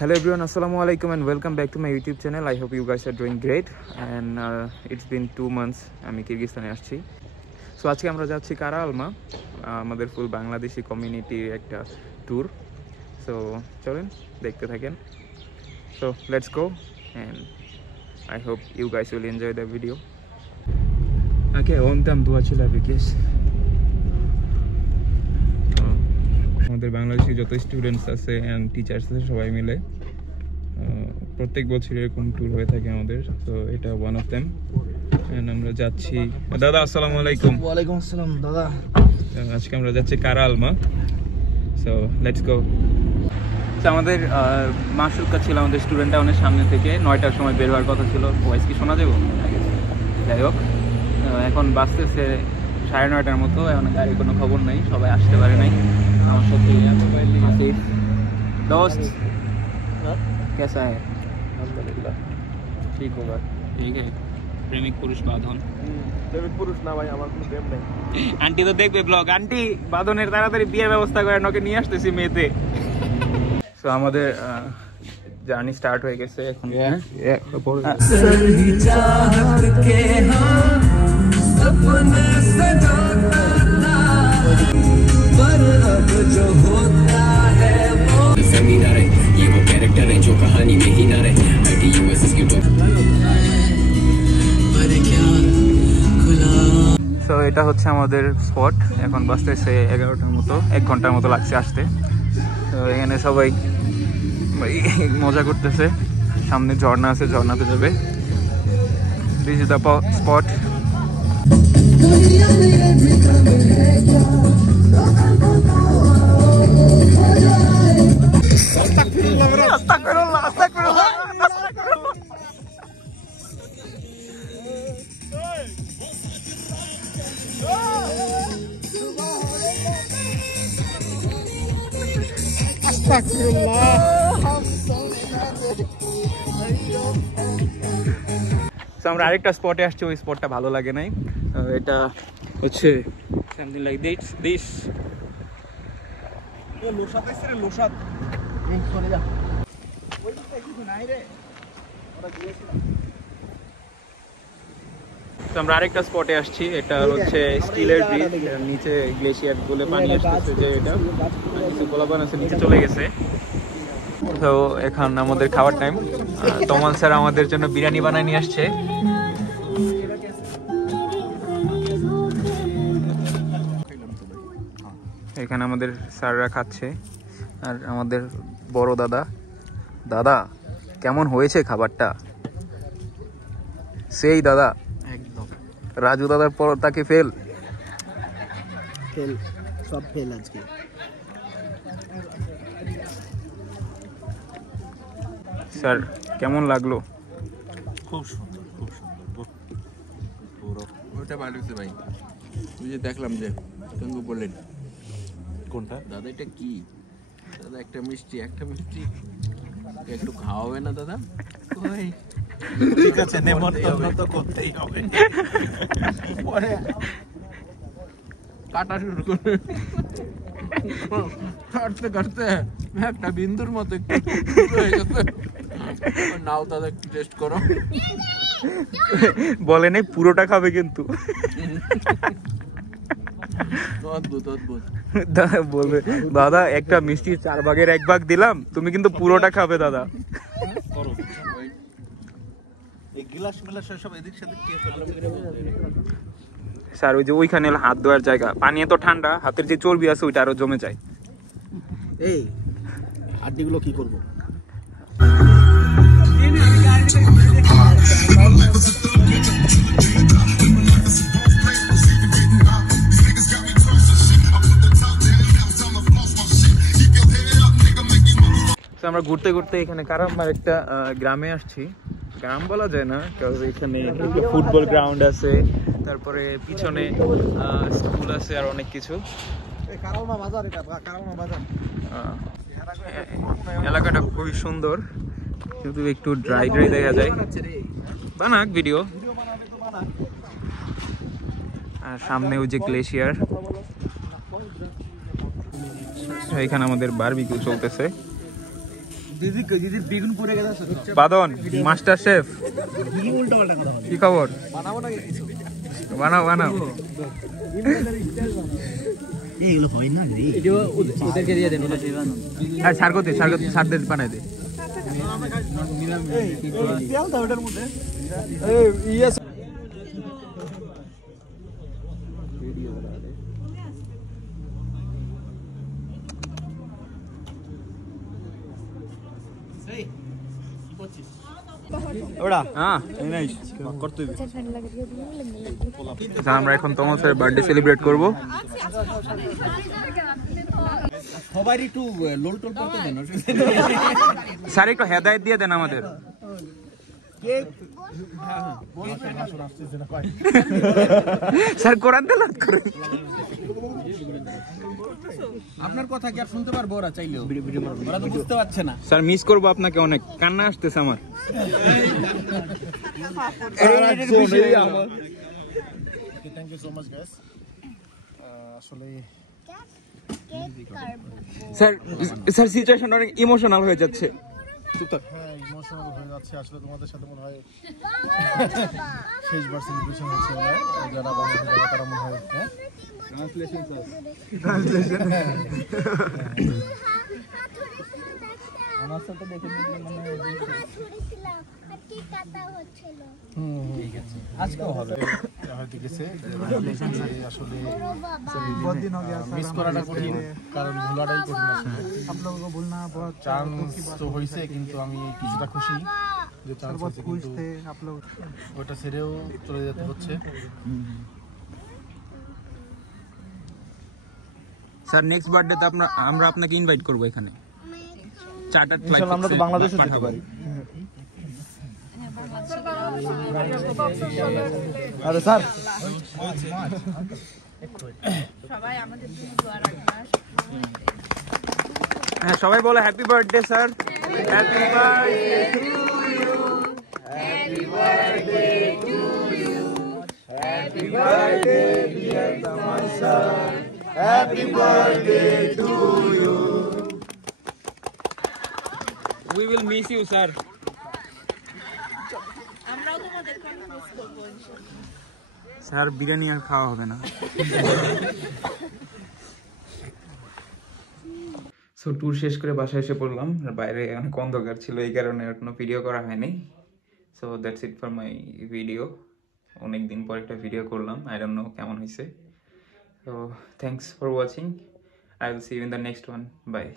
Hello everyone, assalamu alaikum and welcome back to my YouTube channel. I hope you guys are doing great and it's been 2 months আমি কিরগিজস্তানে আসছি। So আজকে আমরা যাচ্ছি কারা আলমা, আমাদের ফুল বাংলাদেশি কমিউনিটির একটা ট্যুর। সো চলেন দেখতে থাকেন। So let's go and I hope you guys will enjoy the video. Okay, ontam dua chila bikes. আমাদের বাংলাদেশি যত স্টুডেন্টস আছে এন্ড টিচার্স আছে সবাই মিলে প্রত্যেক বছর এরকম ট্যুর হয়ে থাকে আমাদের। তো এটা ওয়ান অফ দেম এন্ড আমরা যাচ্ছি। দাদা আসসালামু আলাইকুম। ওয়া আলাইকুম আসসালাম দাদা। আজকে আমরা যাচ্ছি কারা আলমা। So let's go. আমাদের মাসুকা ছিল আমাদের স্টুডেন্ট টাউনের সামনে থেকে 9টার সময় বের হওয়ার কথা ছিল। ভয়েস কি শোনা যাবে? যাই হোক, এখন বাসতেছে 9:30টার মতো। এখন গাড়ির কোনো খবর নেই, সবাই আসতে পারে নাই। আমার সাথে আসিফ दोस्त कैसा है? আলহামদুলিল্লাহ ঠিক হোগা। ठीक है। প্রেমিক পুরুষ বাঁধন। প্রেমিক পুরুষ না ভাই, আমার কোনো প্রেম নাই। আন্টি তো দেখবে ব্লগ। আন্টি বাঁধনের তাড়াতাড়ি বিয়ের ব্যবস্থা করেন, ওকে নিয়ে আসতেছি মেতে। সো আমাদের জার্নি স্টার্ট হয়ে গেছে এখন। जो कहानी में ही ना रहे সো এটা হচ্ছে আমাদের স্পট। এখন বাসতেছে 11টার মতো, 1 ঘন্টার মতো লাগছে আসতে। তো এখানে সবাই মজা করতেছে। সামনে ঝর্ণা আছে, ঝর্ণাতে যাবে। This is the spot. আমরা আরেকটা স্পটে আসছি, ওই স্পটটা ভালো লাগে নাই। এটা হচ্ছে সামথিং লাইক দিস। লোসাদ আছে রে, লোসাদ। এই চলে যা। ওই দিকে কিছু নাই রে, ওরা গিয়েছিল। তো আমরা আরেকটা স্পটে আসছি। এটা হচ্ছে স্টিলের ব্রিজ, নিচে গ্লেশিয়ার বলে পানি আসতেছে। যে এটা কিছু গোলাপান আছে, নিচে চলে গেছে। তো এখন আমাদের খাওয়ার টাইম। তমাল স্যার আমাদের জন্য বিরিয়ানি বানায় নিয়ে আসছে। এখানে আমাদের স্যাররা খাচ্ছে আর আমাদের বড় দাদা কেমন হয়েছে খাবারটা? সেই দাদা একদম রাজু দাদার পর তাকে ফেল সব ফেল আজকে। স্যার কেমন লাগলো? খুব সুন্দর, খুব সুন্দর। পুরো ওটা ভালো হয়েছে ভাই। ওই যে দেখলাম যে সঙ্গে বললেন কোনটা দাদা, এটা কি দাদা? একটা মিষ্টি একটু খাওয়াবে না দাদা? কই ঠিক আছে, নেমন্তন্ন তো করতেই হবে। পরে কাটা শুরু করে কাটতে একটা বিন্দুর মতো একটু হয়ে গেছে। নাও দাদা একটু টেস্ট করো। বলে নেই পুরোটা খাবে কিন্তু। অদ্ভুত অদ্ভুত। বলবে দাদা একটা মিষ্টি 4 ভাগের 1 ভাগ দিলাম, তুমি কিন্তু পুরোটা খাবে দাদা। স্যার ওই যে ওইখানে হাত ধোয়ার জায়গা, পানি এত ঠান্ডা, হাতের যে চর্বি আছে ওইটা আরো জমে যায়। এই হাড্ডিগুলো কি করব? আমরা ঘুরতে ঘুরতে এখানে কারাম্মার একটা গ্রামে আসছি। গ্রাম বলা যায় না, কারণ এখানে ফুটবল গ্রাউন্ড আছে, তারপরে পিছনে স্কুল আছে আর অনেক কিছু। এলাকাটা খুবই সুন্দর, কিন্তু একটু ড্রাই দেখা যায়। বানাক ভিডিও। আর সামনে ওই যে গ্লেশিয়ার, এখানে আমাদের বারবিকিউ চলতেছে। দিদির বেগুন পড়ে গেছে। বাদন মাস্টার শেফ, কি উল্টো পাল্টা কথা বলে। কি খবর? বানাবো না কিছু। বানাও বানাও। এইগুলো হয় না রে। ওদেরকে দিয়ে দেন, ওটা দিয়ে বানান। আর সার দে বানাই দে। তেল দাও ওটার মধ্যে। ওটা হ্যাঁ করতে হবে। আমরা এখন তমসের বার্থডে সেলিব্রেট করব। সবাই একটু লোল টোল করতে দেন। স্যার একটু হেদায়েত দিয়ে দেন আমাদের। স্যার কোরআন তেলাওয়াত করেন। আপনার কথা কি আর শুনতে পারবো ওরা চাইলেও? ওরা তো বুঝতে পারছে না। স্যার মিস করবো আপনাকে অনেক, কান্না আসতেছে আমার। Thank you so much guys. আসলে স্যার সিচুয়েশন অনেক ইমোশনাল হয়ে যাচ্ছে। হ্যাঁ ইমোশনাল হয়ে যাচ্ছে। আসলে তোমাদের সাথে মনে হয় শেষবার সেলিব্রেশন হচ্ছে মনে হয়। যারা বাংলাদেশে যারা তারা মনে হয় হ্যাঁ আমার সাথে দেখে নিলে মনে হয় আজকেও হবে। হয়তো গেছে আসলে মিস করাটা কঠিন, কারণ ভোলাটাই কঠিন। আসলে চান্স তো হয়েছে, কিন্তু আমি কিছুটা খুশি যে চান্স হয়েছে, কিন্তু ওটা ছেড়েও চলে যেতে হচ্ছে। স্যার নেক্সট বার্থডেতে আমরা আপনাকে ইনভাইট করব এখানে। চার্টার ফ্লাইট আমরা তো বাংলাদেশে যেতে পারি। আরে স্যার সবাই আমাদের জন্য দোয়া রাখবেন। হ্যাঁ সবাই বলে happy birthday sir. Happy birthday to you, happy birthday to you, happy birthday dear জামাই sir, happy birthday to you. We will miss you sir. আমরাও তোমাদের মিস করব ইনশাআল্লাহ। স্যার বিরিয়ানি আর খাওয়া হবে না। সো ট্যুর শেষ করে বাসায় এসে পড়লাম। বাইরে অনেক অন্ধকার ছিল, এই কারণে আর কোনো ভিডিও করা হয়নি। So that's it for my video. অনেক দিন পর একটা ভিডিও করলাম, আই ডোন্ট নো কেমন হয়েছে। So thanks for watching, I will see you in the next one. By.